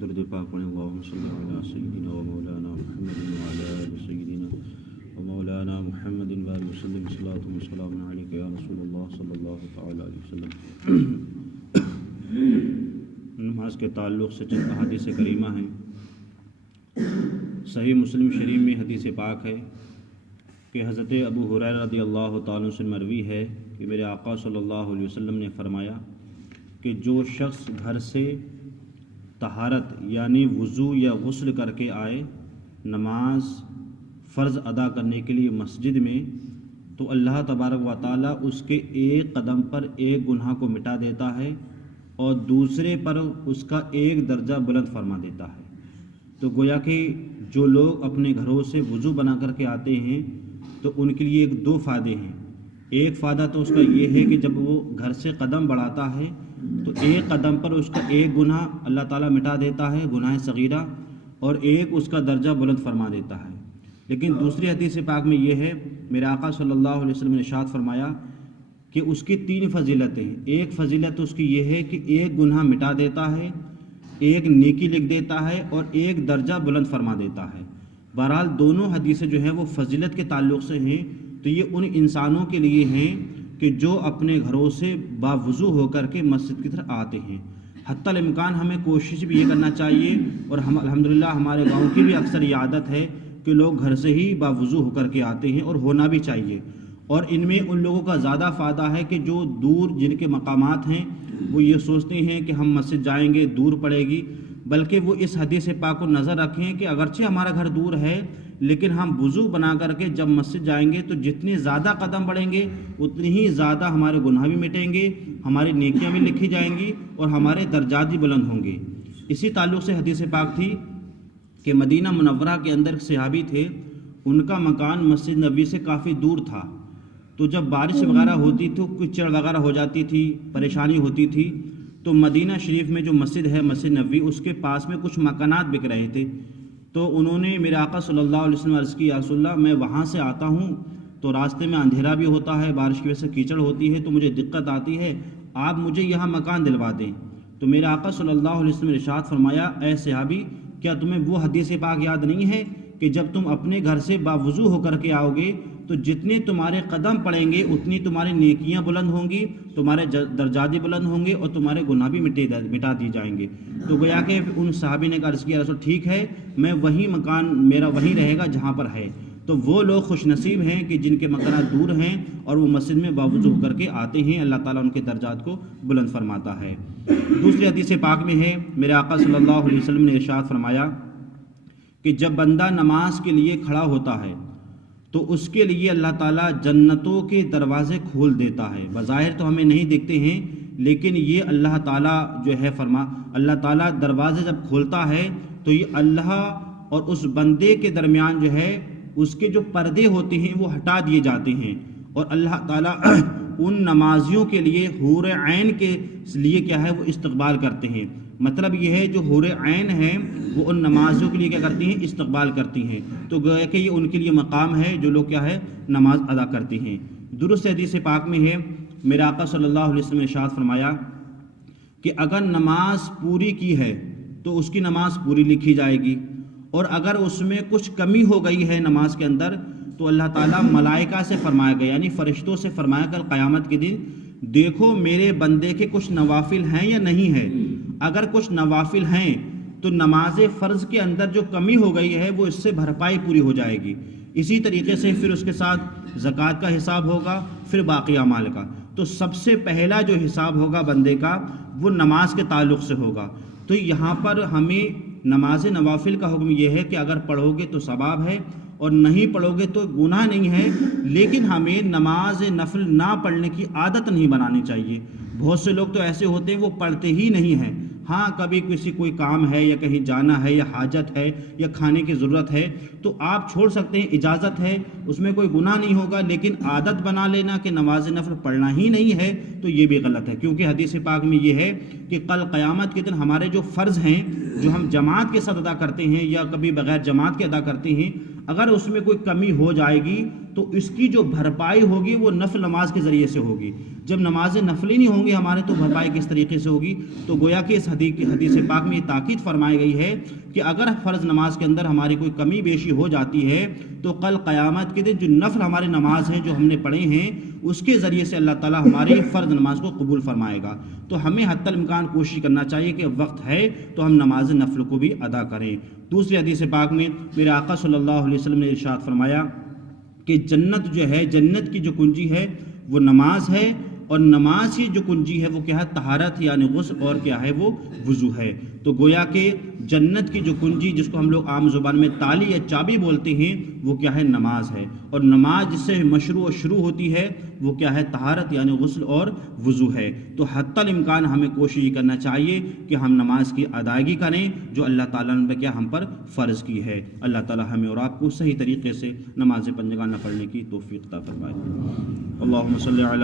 درد پاک پڑھیں اللہم صلی علی سیدنا و مولانا محمد وعلی آل سیدنا و مولانا محمد وآلہ وسلم صلاۃ و سلام علیک یا رسول اللہ صلی اللہ تعالی علیہ وسلم۔ نماز کے تعلق سے چند احادیث کریمہ ہیں۔ صحیح مسلم شریف میں حدیث پاک ہے کہ حضرت ابو ہریرہ رضی اللہ تعالیٰ عنہ سے مروی ہے کہ میرے آقا صلی اللہ علیہ وسلم نے فرمایا کہ جو شخص گھر سے طہارت یعنی وضو یا غسل کر کے آئے نماز فرض ادا کرنے کے لیے مسجد میں، تو اللہ تبارک و تعالیٰ اس کے ایک قدم پر ایک گناہ کو مٹا دیتا ہے اور دوسرے پر اس کا ایک درجہ بلند فرما دیتا ہے۔ تو گویا کہ جو لوگ اپنے گھروں سے وضو بنا کر کے آتے ہیں تو ان کے لیے دو فائدے ہیں۔ ایک فائدہ تو اس کا یہ ہے کہ جب وہ گھر سے قدم بڑھاتا ہے تو ایک قدم پر اس کا ایک گناہ اللہ تعالیٰ مٹا دیتا ہے، گناہ صغیرہ، اور ایک اس کا درجہ بلند فرما دیتا ہے۔ لیکن دوسری حدیث پاک میں یہ ہے، میرے آقا صلی اللہ علیہ وسلم نے ارشاد فرمایا کہ اس کی 3 فضیلتیں ہیں۔ ایک فضیلت اس کی یہ ہے کہ ایک گناہ مٹا دیتا ہے، ایک نیکی لکھ دیتا ہے اور ایک درجہ بلند فرما دیتا ہے۔ بہرحال دونوں حدیثیں جو ہیں وہ فضیلت کے تعلق سے ہیں، تو یہ ان انسانوں کے لیے ہیں کہ جو اپنے گھروں سے باوضو ہو کر کے مسجد کی طرف آتے ہیں۔ حتی الامکان ہمیں کوشش بھی یہ کرنا چاہیے، اور ہم الحمدللہ ہمارے گاؤں کی بھی اکثر یہ عادت ہے کہ لوگ گھر سے ہی باوضو ہو کر کے آتے ہیں، اور ہونا بھی چاہیے۔ اور ان میں ان لوگوں کا زیادہ فائدہ ہے کہ جو دور جن کے مقامات ہیں وہ یہ سوچتے ہیں کہ ہم مسجد جائیں گے دور پڑے گی، بلکہ وہ اس حدیث پاک کو نظر رکھیں کہ اگرچہ ہمارا گھر دور ہے لیکن ہم وضو بنا کر کے جب مسجد جائیں گے تو جتنے زیادہ قدم بڑھیں گے اتنی ہی زیادہ ہمارے گناہ بھی مٹیں گے، ہماری نیکیاں بھی لکھی جائیں گی اور ہمارے درجات بھی بلند ہوں گے۔ اسی تعلق سے حدیث پاک تھی کہ مدینہ منورہ کے اندر صحابی تھے، ان کا مکان مسجد نبوی سے کافی دور تھا، تو جب بارش وغیرہ ہوتی تھی، کچڑ وغیرہ ہو جاتی تھی، پریشانی ہوتی تھی، تو مدینہ شریف میں جو مسجد ہے مسجد نبوی، اس کے پاس میں کچھ مکانات بک رہے تھے۔ تو انہوں نے میرے آقا صلی اللہ علیہ وسلم عرض کی، یا رسول اللہ میں وہاں سے آتا ہوں تو راستے میں اندھیرا بھی ہوتا ہے، بارش کی وجہ سے کیچڑ ہوتی ہے تو مجھے دقت آتی ہے، آپ مجھے یہاں مکان دلوا دیں۔ تو میرے آقا صلی اللہ علیہ وسلم نے ارشاد فرمایا، اے صحابی کیا تمہیں وہ حدیث پاک یاد نہیں ہے کہ جب تم اپنے گھر سے باوضو ہو کر کے آؤ گے تو جتنے تمہارے قدم پڑیں گے اتنی تمہاری نیکیاں بلند ہوں گی، تمہارے درجات بھی بلند ہوں گے اور تمہارے گناہ بھی مٹا دی جائیں گے۔ تو گویا کہ ان صحابی نے عرض کیا، رسول ٹھیک ہے، میں وہی مکان میرا وہیں رہے گا جہاں پر ہے۔ تو وہ لوگ خوش نصیب ہیں کہ جن کے مکانات دور ہیں اور وہ مسجد میں باوضو ہو کر کے آتے ہیں، اللہ تعالیٰ ان کے درجات کو بلند فرماتا ہے۔ دوسری حدیث پاک میں ہے، میرے آقا صلی اللہ علیہ وسلم نے ارشاد فرمایا کہ جب بندہ نماز کے لیے کھڑا ہوتا ہے تو اس کے لیے اللہ تعالیٰ جنتوں کے دروازے کھول دیتا ہے۔ بظاہر تو ہمیں نہیں دکھتے ہیں، لیکن یہ اللہ تعالیٰ جو ہے اللہ تعالیٰ دروازے جب کھولتا ہے تو یہ اللہ اور اس بندے کے درمیان جو ہے اس کے جو پردے ہوتے ہیں وہ ہٹا دیے جاتے ہیں، اور اللہ تعالیٰ ان نمازیوں کے لیے حور عین کے لیے کیا ہے وہ استقبال کرتے ہیں۔ مطلب یہ ہے جو حور عین ہیں وہ ان نمازیوں کے لیے کیا کرتی ہیں، استقبال کرتی ہیں۔ تو گویا کہ یہ ان کے لیے مقام ہے جو لوگ کیا ہے نماز ادا کرتے ہیں۔ درست حدیث پاک میں ہے، میرے آقا صلی اللہ علیہ وسلم نے ارشاد فرمایا کہ اگر نماز پوری کی ہے تو اس کی نماز پوری لکھی جائے گی، اور اگر اس میں کچھ کمی ہو گئی ہے نماز کے اندر تو اللہ تعالیٰ ملائکہ سے فرمایا گیا، یعنی فرشتوں سے فرمایا کل قیامت کے دن، دیکھو میرے بندے کے کچھ نوافل ہیں یا نہیں ہے، اگر کچھ نوافل ہیں تو نماز فرض کے اندر جو کمی ہو گئی ہے وہ اس سے بھرپائی پوری ہو جائے گی۔ اسی طریقے سے پھر اس کے ساتھ زکوٰۃ کا حساب ہوگا، پھر باقی اعمال کا۔ تو سب سے پہلا جو حساب ہوگا بندے کا وہ نماز کے تعلق سے ہوگا۔ تو یہاں پر ہمیں نماز نوافل کا حکم یہ ہے کہ اگر پڑھو گے تو ثواب ہے اور نہیں پڑھو گے تو گناہ نہیں ہے، لیکن ہمیں نماز نفل نہ پڑھنے کی عادت نہیں بنانی چاہیے۔ بہت سے لوگ تو ایسے ہوتے ہیں وہ پڑھتے ہی نہیں ہیں، ہاں کبھی کسی کوئی کام ہے یا کہیں جانا ہے یا حاجت ہے یا کھانے کی ضرورت ہے تو آپ چھوڑ سکتے ہیں، اجازت ہے، اس میں کوئی گناہ نہیں ہوگا، لیکن عادت بنا لینا کہ نماز نفل پڑھنا ہی نہیں ہے تو یہ بھی غلط ہے، کیونکہ حدیث پاک میں یہ ہے کہ کل قیامت کے دن ہمارے جو فرض ہیں جو ہم جماعت کے ساتھ ادا کرتے ہیں یا کبھی بغیر جماعت کے ادا کرتے ہیں، اگر اس میں کوئی کمی ہو جائے گی تو تو اس کی جو بھرپائی ہوگی وہ نفل نماز کے ذریعے سے ہوگی. جب نماز نفلی نہیں ہوں گی ہمارے تو بھرپائی کس طریقے سے ہوگی؟ تو گویا کہ اس حدیث پاک میں یہ تاکید فرمائی گئی ہے کہ اگر فرض نماز کے اندر ہماری کوئی کمی بیشی ہو جاتی ہے تو کل قیامت کے دن جو نفل ہماری نماز ہیں جو ہم نے پڑھے ہیں اس کے ذریعے سے اللہ تعالیٰ ہماری فرض نماز کو قبول فرمائے گا. تو ہمیں حتی الامکان کوشش کرنا چاہیے کہ وقت ہے تو ہم نماز نفل کو بھی ادا کریں. دوسری حدیث پاک میں میرے آقا صلی اللہ علیہ وسلم نے ارشاد فرمایا کہ جنت جو ہے، جنت کی جو کنجی ہے وہ نماز ہے، اور نماز کی جو کنجی ہے وہ کیا ہے؟ طہارت یعنی غسل، اور کیا ہے؟ وہ وضو ہے. تو گویا کہ جنت کی جو کنجی جس کو ہم لوگ عام زبان میں تالی یا چابی بولتے ہیں وہ کیا ہے؟ نماز ہے. اور نماز جس سے مشروع و شروع ہوتی ہے وہ کیا ہے؟ طہارت یعنی غسل اور وضو ہے. تو حتی الامکان ہمیں کوشش یہ کرنا چاہیے کہ ہم نماز کی ادائیگی کریں جو اللہ تعالیٰ نے کیا ہم پر فرض کی ہے. اللہ تعالیٰ ہمیں اور آپ کو صحیح طریقے سے نماز پنجگانہ پڑھنے کی توفیق عطا فرمائے. اللہم صلی علی